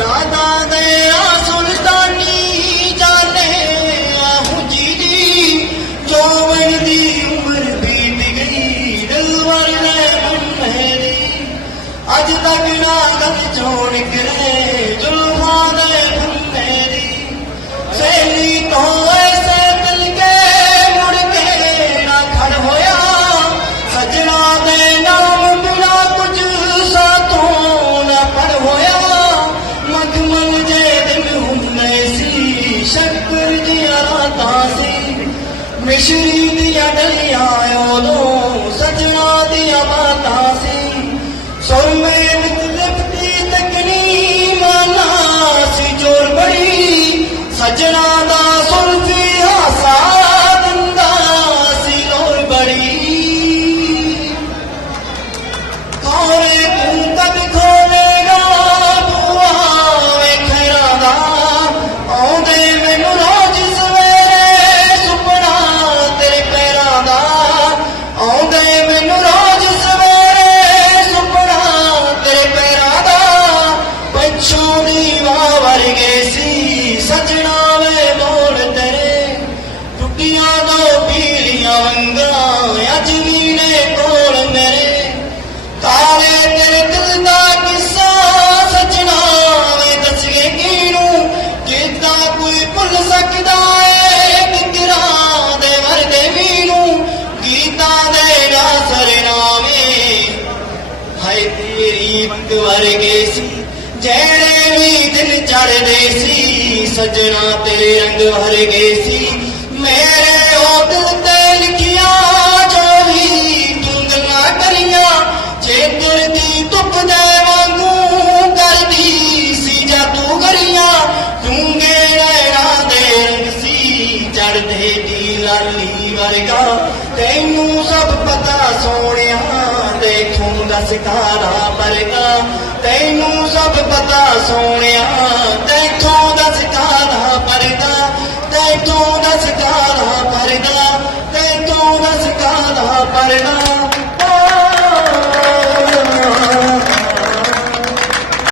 ਯਾਦਾਂ ਦੇ ਸੁਲਤਾਨੀ ਜਾਣੇ ਆਹੂ ਜੀ ਦੀ ਜੋਵਨ ਦੀ ਉਮਰ ਬੀਤ ਗਈ ਦਿਲ ਵਰਨੇ ਮੇਰੀ ਅੱਜ ਤੱਕ ਨਾ ਗੱਲ ਚੋਂ ਨਿਕਲੇ, ਜ਼ੁਲਮਾਂ بشري بيدي عيونه ਸਕਦਾ ਏ ਕਿਕਰਾਂ ਦੇ ਵਰਗੇ ਮੀਨੂੰ ਗੀਤਾਂ ਦੇ ਨਾ ਸਰਨਾਵੇਂ ਹਾਏ ਤੇਰੀ ਮੰਗ ਵਰਗੇ ਸੀ, ਜਿਹੜੇ ਵੀ ਦਿਨ ਚੜਦੇ ਸੀ, ਸਜਣਾ ਤੇ ਰੰਗ ਵਰਗੇ ਸੀ। ਮੇਰੇ ਚੜਦੇ ਦੀ ਲਾਲੀ ਵਰਗਾ। ਤੈਨੂੰ ਸਭ ਪਤਾ ਸੋਹਣਿਆ ਦੇਖੂੰ ਦਾ ਸਿਤਾਰਾ ਵਰਗਾ। ਤੈਨੂੰ ਸਭ ਪਤਾ ਸੋਹਣਿਆ ਤੈਥੋਂ ਦਸ ਕਾਰਾ ਪਰਦਾ ਤੈਥੋਂ ਦਸ ਕਾਰਾ ਪਰਦਾ ਤੈਥੋਂ ਦਸ ਕਾਰਾ ਪਰਦਾ